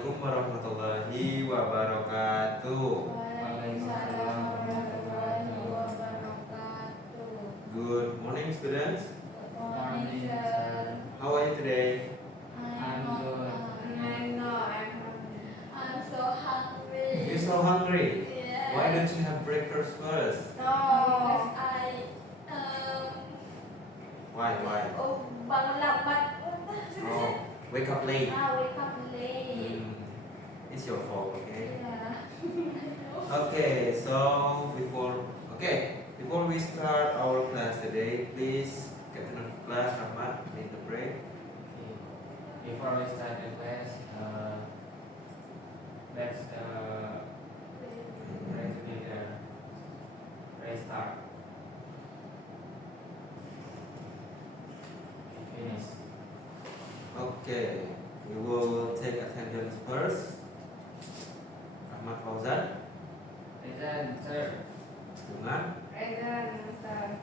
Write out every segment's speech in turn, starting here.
Assalamualaikum warahmatullahi wabarakatuh. Waalaikumsalam warahmatullahi wabarakatuh. Good morning, students. Good morning, sir. How are you today? I'm good. I'm so hungry. You're so hungry. Yeah. Why don't you have breakfast first? No. Because Why? bangun lambat. Oh, wake up late. Wake up late. It's your fault, okay? Yeah. Okay, so before we start our class today, please Captain of class Rahmat lead the prayer. Before we start the class, let's pray together. Let's start. Finish. Okay, we will take attendance first. Ahmad Fauzan, Present, sir. dengan Present, sir.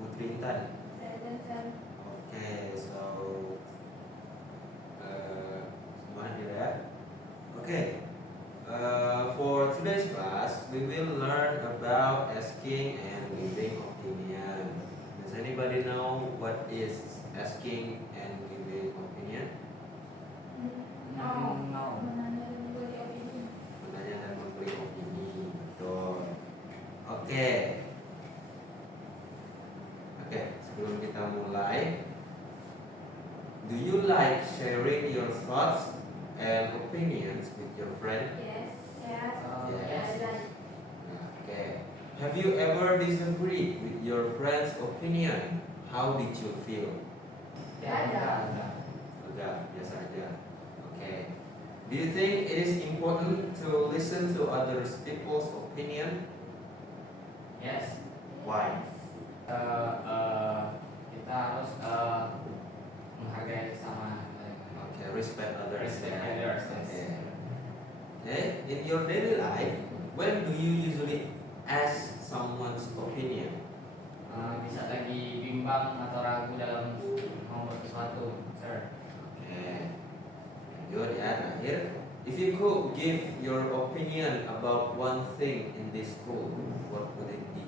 Putri Intan. Present, sir. Okay, so semua hadir ya. Okay, for today's class, we will learn about asking and giving opinion. Does anybody know what is asking and giving opinion? No. No. Menanya dan memberi opini. Menanya dan memberi opini, betul. Oke, sebelum kita mulai, do you like sharing your thoughts and opinions with your friend? Yes. Yes. Yes. Yes. Okay. Have you ever disagreed with your friend's opinion? How did you feel? Ada. Udah, biasa aja. Okay. Do you think it is important to listen to other people's opinion? Yes. Why? Kita harus menghargai sesama. Okay, respect others. Respect others, yes. Okay. Okay. In your daily life, when do you usually ask someone's opinion? Di saat lagi bimbang atau ragu dalam membuat sesuatu, sir. Okay. Good ya. Terakhir, if you could give your opinion about one thing in this school, what would it be?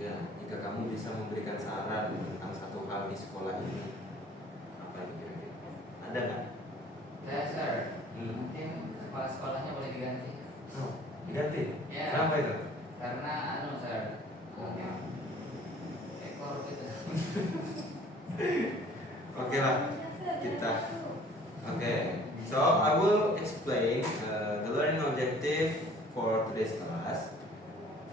Ya, jika kamu bisa memberikan saran tentang satu hal di sekolah ini, apa yang kira-kira? Ada nggak? Saya, sir. Mungkin kepala sekolahnya boleh diganti. Oh, diganti. Ya. Kenapa itu? Karena sir. Ekor gitu. Oke lah, kita. Okay. So I will explain the learning objective for today's class.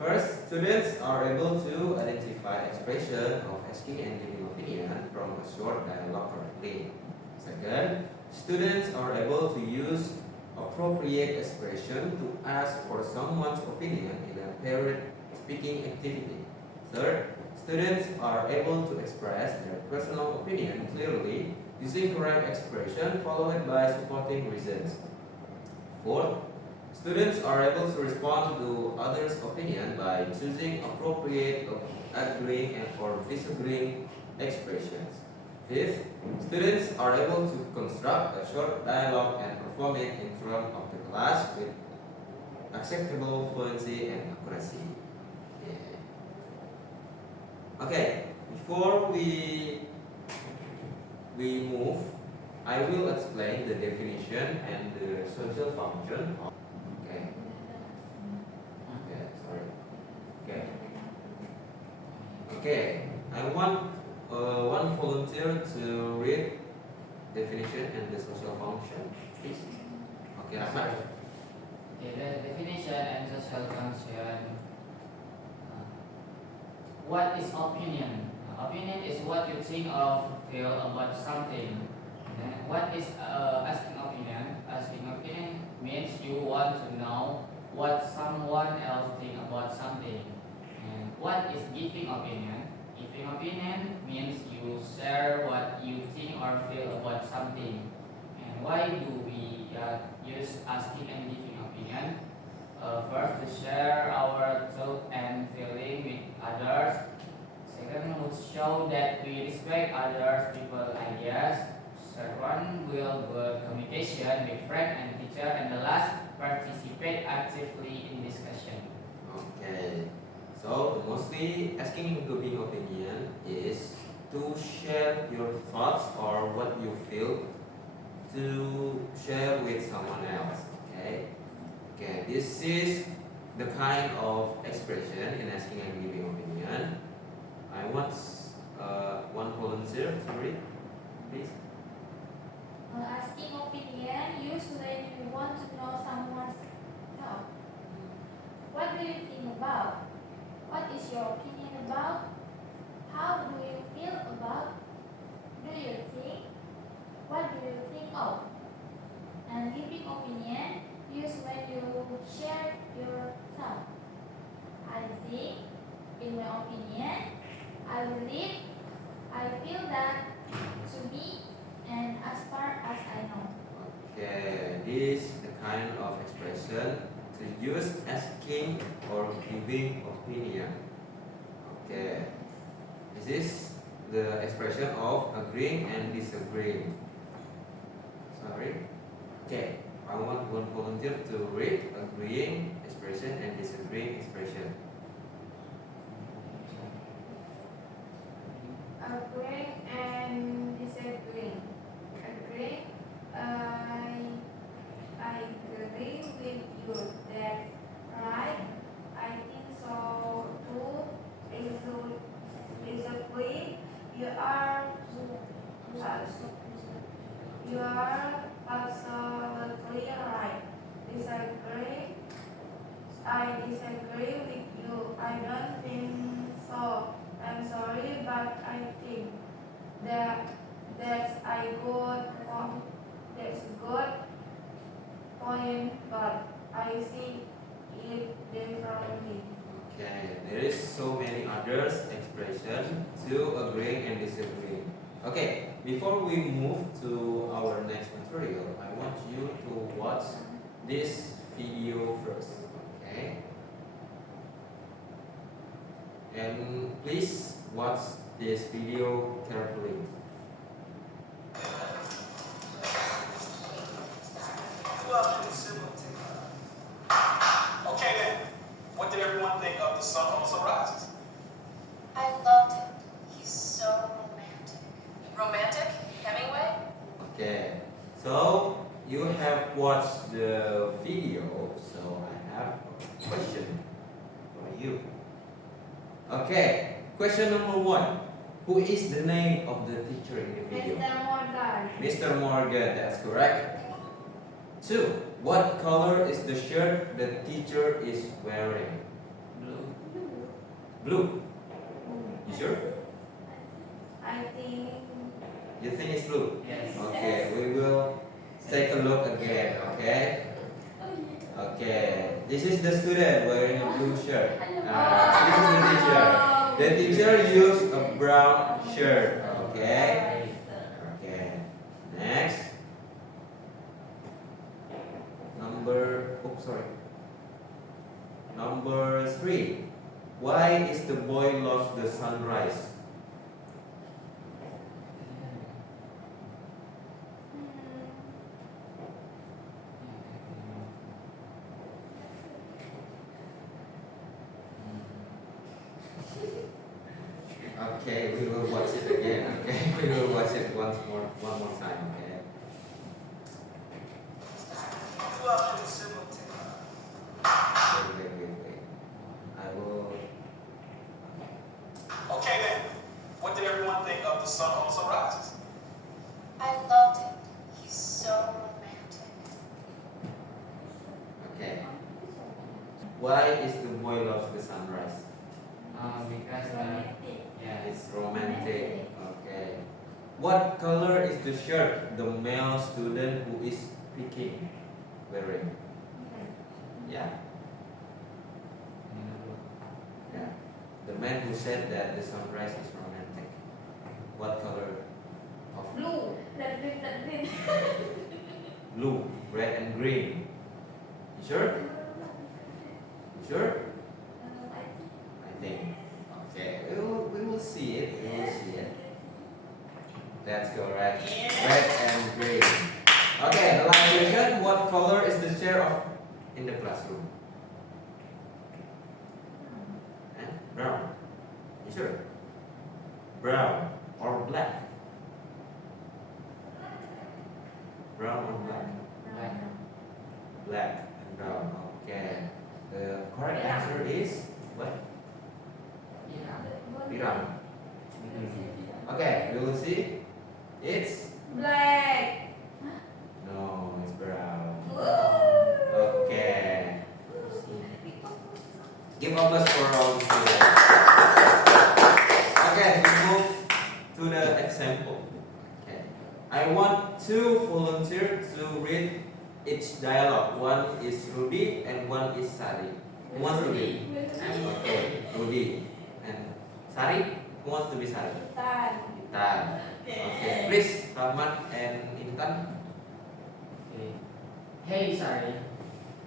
First, students are able to identify expression of asking and giving opinion from a short dialogue correctly. Second, students are able to use appropriate expression to ask for someone's opinion in a paired speaking activity. Third, students are able to express their personal opinion clearly using correct expression followed by supporting reasons. Fourth, students are able to respond to others' opinion by choosing appropriate, agreeing, and or disagreeing expressions. Fifth, students are able to construct a short dialogue and perform it in front of the class with acceptable fluency and accuracy. Yeah. Okay, before we move, I will explain the definition and the social function of. Okay, I want one volunteer to read definition and the social function, please. Okay, Rahmat. Okay, the definition and social function. What is opinion? Opinion is what you think or feel about something. What is asking opinion? Asking opinion means you want to know what someone else thinks about something. And what is giving opinion? Giving opinion means you share what you think or feel about something. And why do we use asking and giving opinion? First, to share our thought and feeling with others. Second, to show that we respect others' people's ideas. Third one will good communication with friend and teacher, and the last participate actively in discussion. Okay. So mostly asking and giving opinion is to share your thoughts or what you feel to share with someone else. Okay. Okay. This is the kind of expression in asking and giving opinion. I want one volunteer to read, please. Asking opinion used when you want to know someone's thought. What do you think about? What is your opinion about? How do you feel about? Do you think? What do you think of? And giving opinion used when you share your thought. I think, in my opinion, I believe, I feel that to me, and as far as I know. Okay, this is the kind of expression to use asking or giving opinion. Okay, this is the expression of agreeing and disagreeing. Sorry. Okay, I want one volunteer to read agreeing expression and disagreeing expression. Agreeing and disagreeing. Agreeing, I agree with you. That's right. I think so too. Disagree, you are absolutely right. Disagree, I disagree with you. I don't think so. I'm sorry, but I think that's a good point. That's a good point, but I see it differently. Okay, there is so many others expression to agreeing and disagreeing. Okay, before we move to our next material, I want you to watch this video first. Okay, and please watch this video carefully. Okay then, what did everyone think of The Sun Also Rises? I loved him. He's so romantic. Romantic? Hemingway? Okay, so you have watched the video, so I have a question for you. Okay, question number 1. Who is the name of the teacher in the video? Mr. Morgan. Mr. Morgan, that's correct. 2. What color is the shirt the teacher is wearing? Blue. Blue. You sure? I think You think it's blue? Yes. Okay, we will take a look again, okay? Okay, this is the student wearing a blue shirt. This is the teacher. The teacher used a brown shirt, okay? Okay, next. Number 3. Why is the boy loves the sunrise? Okay, we will watch it again, okay? We will watch it one more time, okay? Wait. I will. Okay then, what did everyone think of The Sun Also Rises? I loved him. He's so romantic. Okay. Why is the boy loves the sunrise? Because romantic. yeah, It's romantic. Okay. What color is the shirt the male student who is speaking wearing? Yeah. Yeah. The man who said that the sunrise is romantic. What color of Blue. That green. blue, red and green? You sure? You sure? I think. Okay. We will see it. We will see it. That's correct. Red chair in the classroom? Brown. You sure? Brown or black? Brown or black? Black. Black and brown. Okay. The correct answer is what? Biram. Okay, we will see. It's Black. no, it's brown. Ooh. Okay. Give applause for all the students. Okay, we move to the example. Okay. I want two volunteers to read each dialogue. One is Rudy and one is Sari. Who wants to read? Okay, Rudy. And Sari? Who wants to be Sari? Intan. Okay, please, Rahman and Intan. Okay. Hey, sorry.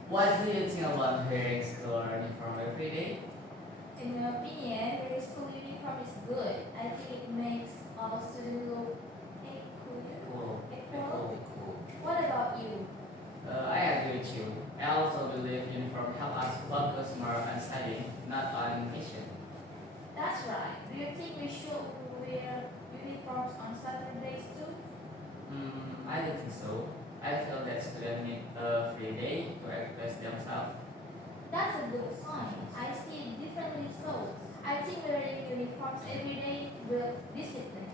What do you think about wearing school uniform every day? In my opinion, wearing school uniform is good. I think it makes all students look equal. Cool. What about you? I agree with you. I also believe uniform help us focus more on studying, not on fashion. That's right. Do you think we should wear uniforms on Saturdays too? I don't think so. I feel that students need a free day to express themselves. That's a good sign. I see it differently so. I think wearing uniforms every day will discipline.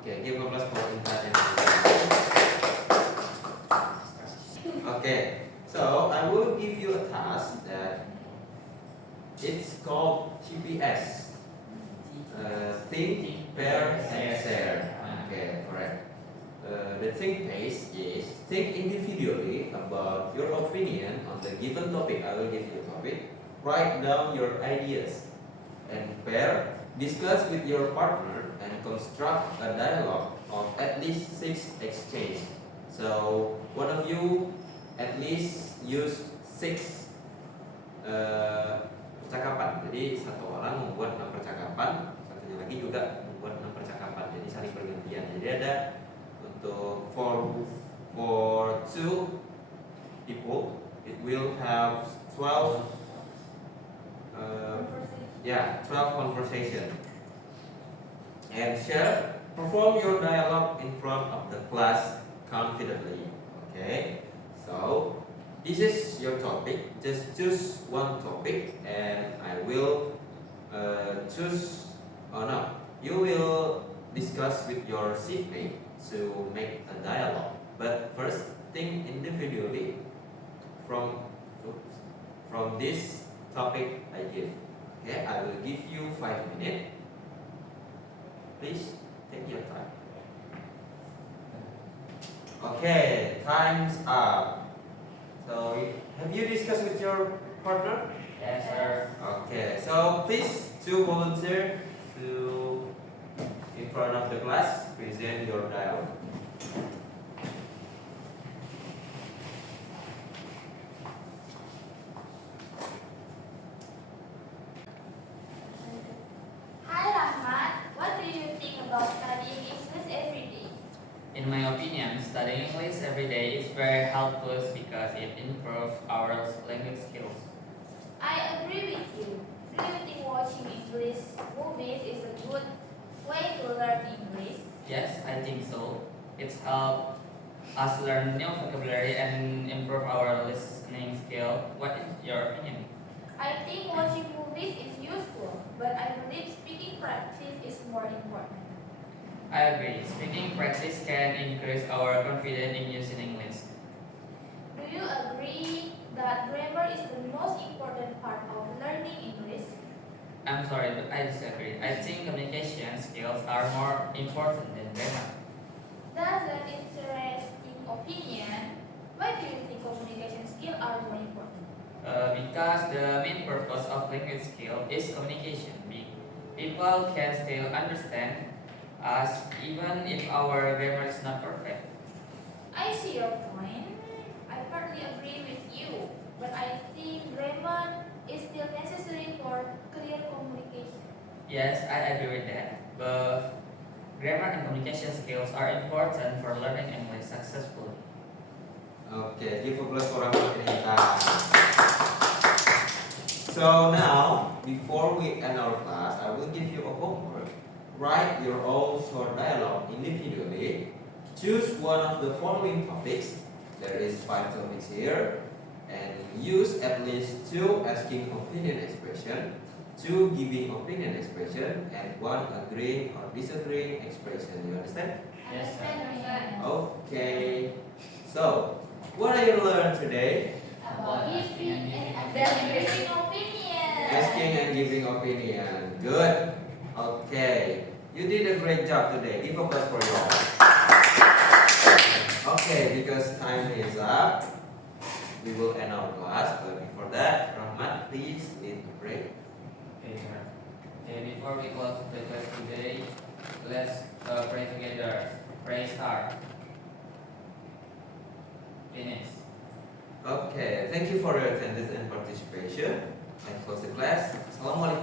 Okay, give applause for Intan and Okay, so I will give you a task that it's called TPS. Think, pair, and share. Okay, correct. The think phase is think individually about your opinion on the given topic. I will give you a topic. Write down your ideas. And pair, discuss with your partner and construct a dialogue of at least 6 exchange. So one of you at least use 6 percakapan. Jadi satu orang membuat 6 percakapan, satunya lagi juga membuat 6 percakapan. Jadi saling bergantian. Jadi ada untuk for 2 people, it will have 12 12 conversation. And share, perform your dialogue in front of the class confidently. Okay, so this is your topic. Just choose one topic, and I will you will discuss with your seatmate to make a dialogue. But first, think individually from this topic I give. Okay, I will give you 5 minutes. Please take your time. Okay, time's up. So, have you discussed with your partner? Yes, sir. Okay, so please to volunteer to in front of the class, present your dialogue. Hi Rahmat, what do you think about studying English every day? In my opinion, studying English every day is very helpful because it improves our language skills. I agree with you. Do you think watching English movies is a good way to learn English? Yes, I think so. It's helped us learn new vocabulary and improve our listening skill. What is your opinion? I think watching movies is useful, but I believe speaking practice is more important. I agree. Speaking practice can increase our confidence in using English. Do you agree that grammar is the most important part of learning English? I'm sorry, but I disagree. I think communication skills are more important than grammar. That's an interesting opinion. Why do you think communication skills are more important? Because the main purpose of language skill is communication. People can still understand us even if our grammar is not perfect. I see your point. I partly agree with you, but I think grammar is still necessary for clear communication. Yes, I agree with that. But grammar and communication skills are important for learning English successfully. Okay, give applause for Rahmat and Intan. So now, before we end our class, I will give you a homework. Write your own short dialogue individually. Choose one of the following topics. There is 5 topics here, and use at least 2 asking opinion expression, 2 giving opinion expression, and 1 agreeing or disagreeing expression. You understand? Yes, sir. Understand? Okay. So, what are you learn today? About giving and giving opinion. Asking and giving opinion. Good. Okay. You did a great job today. Give applause for you all. Okay, because time is up, we will end our class. But before that, Rahmat, please lead the prayer. Okay, sir. Okay, before we close the class today, let's pray together. Pray start. Finish. Okay, thank you for your attendance and participation. I close the class. Assalamualaikum.